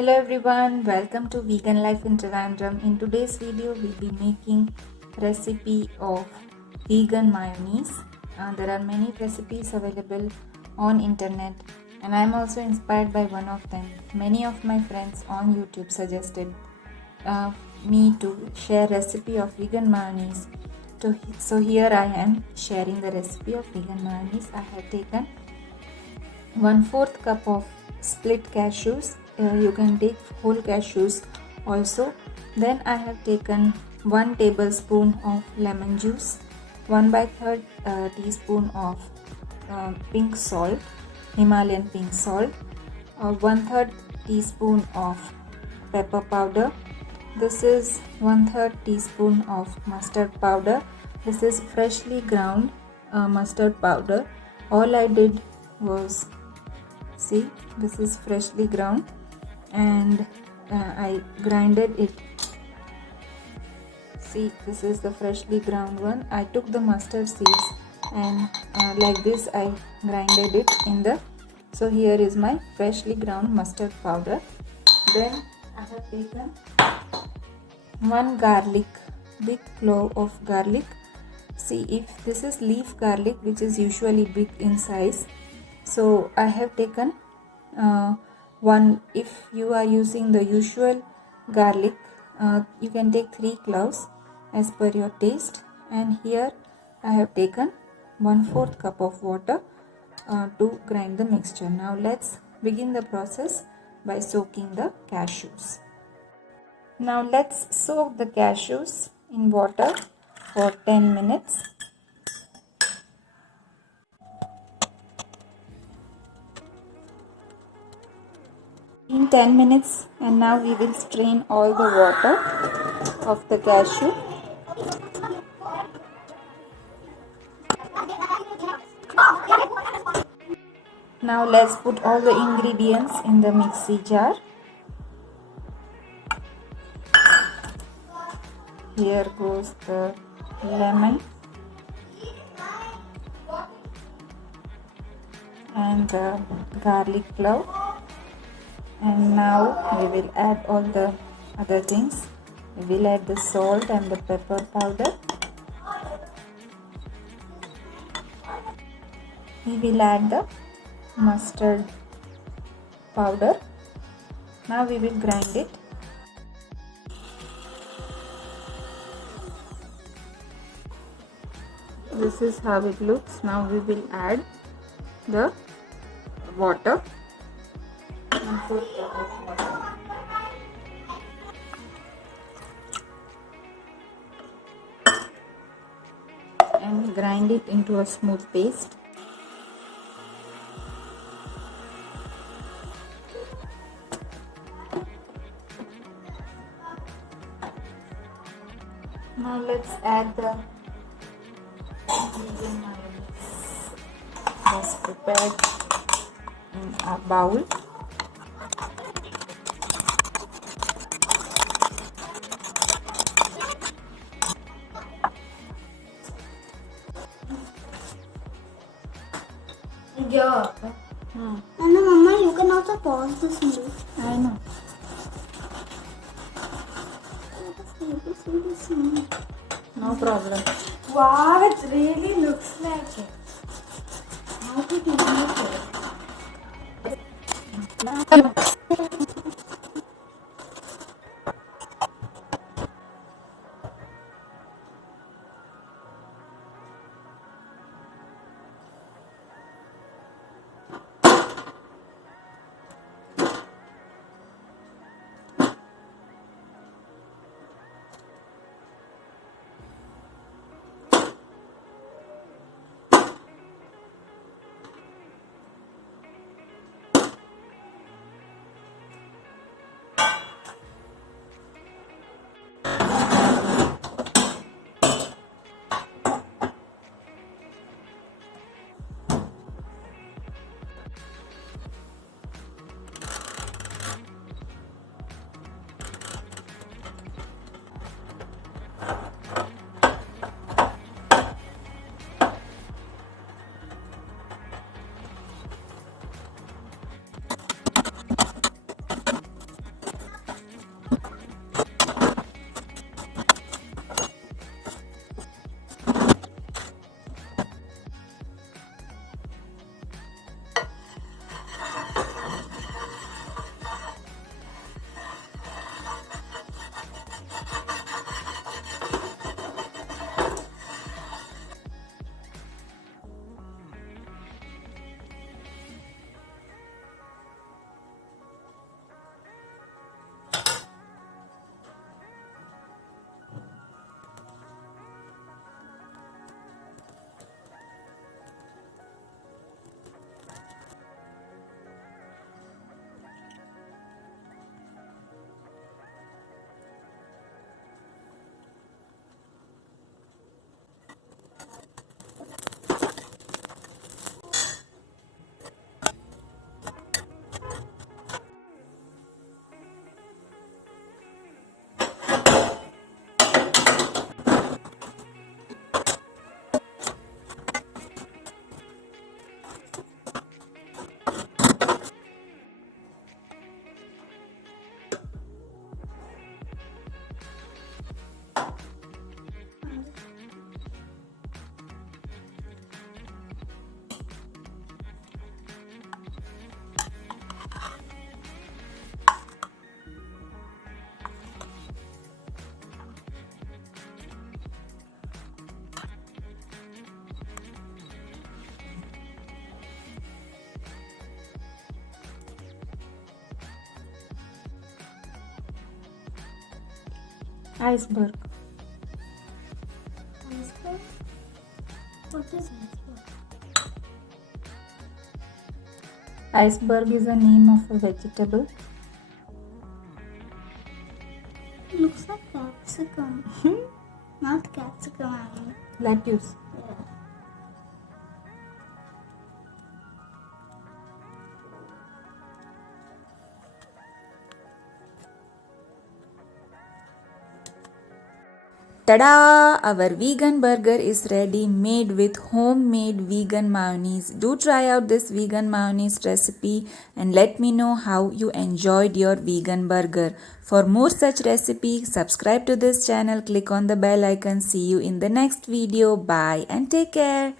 Hello everyone, welcome to Vegan Life in Trivandrum. In today's video, we'll be making recipe of vegan mayonnaise. There are many recipes available on internet and I'm also inspired by one of them. Many of my friends on YouTube suggested me to share recipe of vegan mayonnaise. So here I am sharing the recipe of vegan mayonnaise. I have taken 1/4 cup of split cashews. You can take whole cashews also. Then I have taken 1 tablespoon of lemon juice, 1/3 teaspoon of pink salt, Himalayan pink salt, 1/3 teaspoon of pepper powder. This is 1/3 teaspoon of mustard powder. This is freshly ground mustard powder. All I did was, see, this is freshly ground and I grinded it. See, this is the freshly ground one. I took the mustard seeds and like this I grinded it in the, so here is my freshly ground mustard powder. Then I have taken 1 garlic, big clove of garlic. See, if this is leaf garlic, which is usually big in size, so I have taken one. If you are using the usual garlic, you can take 3 cloves as per your taste. And here I have taken 1/4 cup of water to grind the mixture. Now let's begin the process by soaking the cashews. Now let's soak the cashews in water for 10 minutes. In 10 minutes, and now we will strain all the water of the cashew. Now let's put all the ingredients in the mixie jar. Here goes the lemon and the garlic clove. And now we will add all the other things. We will add the salt and the pepper powder. We will add the mustard powder. Now we will grind it. This is how it looks. Now we will add the water. And grind it into a smooth paste. Now let's add the vegan mayonnaise just prepared in a bowl. Yeah. And Mama, you can also pause this movie. I know. No problem. Wow, it really looks like it. How did you make it? Iceberg. Iceberg? What is iceberg? Iceberg is a name of a vegetable. Looks like capsicum. Not capsicum, I mean. Lettuce. Yeah. Tada! Our vegan burger is ready, made with homemade vegan mayonnaise. Do try out this vegan mayonnaise recipe and let me know how you enjoyed your vegan burger. For more such recipes, subscribe to this channel, click on the bell icon. See you in the next video. Bye and take care.